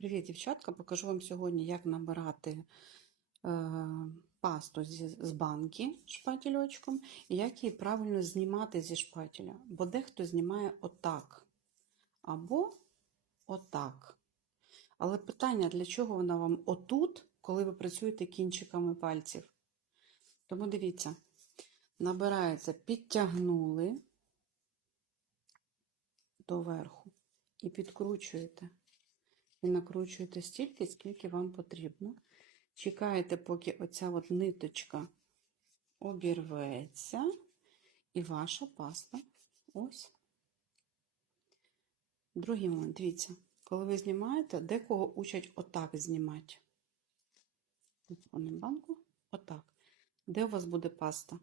Привіт, дівчатка! Покажу вам сьогодні, як набирати е, пасту зі, з банки шпательочком і як її правильно знімати зі шпателя. Бо дехто знімає отак або отак. Але питання, для чого вона вам отут, коли ви працюєте кінчиками пальців? Тому дивіться, набирається, підтягнули доверху і підкручуєте. І накручуєте стільки, скільки вам потрібно. Чекаєте, поки оця от ниточка обірветься, і ваша паста ось. Другий момент, дивіться, коли ви знімаєте, декого учать отак знімати. Банку, отак. Де у вас буде паста?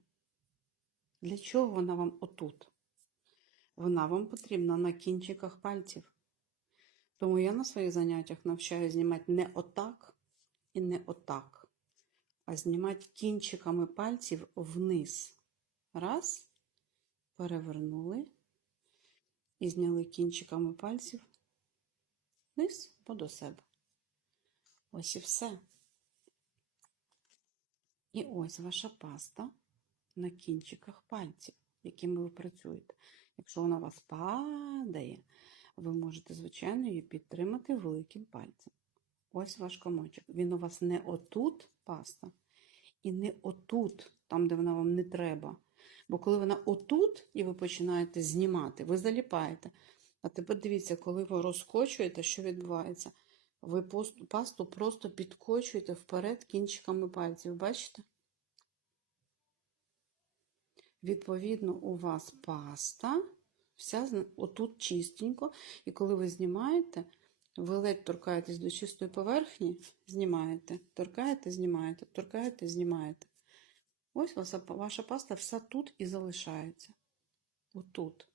Для чого вона вам отут? Вона вам потрібна на кінчиках пальців. Тому я на своїх заняттях навчаю знімати не отак і не отак, а знімати кінчиками пальців вниз. Раз, перевернули і зняли кінчиками пальців вниз або до себе. Ось і все. І ось ваша паста на кінчиках пальців, якими ви працюєте. Якщо вона у вас падає, ви можете, звичайно, її підтримати великим пальцем. Ось ваш комочок. Він у вас не отут паста, і не отут, там, де вона вам не треба. Бо коли вона отут, і ви починаєте знімати, ви заліпаєте. А тепер дивіться, коли ви розкочуєте, що відбувається? Ви пасту просто підкочуєте вперед кінчиками пальців. Бачите? Відповідно, у вас паста вся отут чистенько, і коли ви знімаєте, ви ледь торкаєтесь до чистої поверхні, знімаєте, торкаєте, знімаєте, торкаєте, знімаєте. Ось ваша, ваша паста вся тут і залишається. Отут,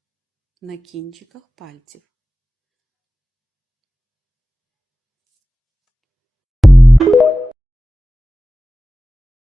на кінчиках пальців.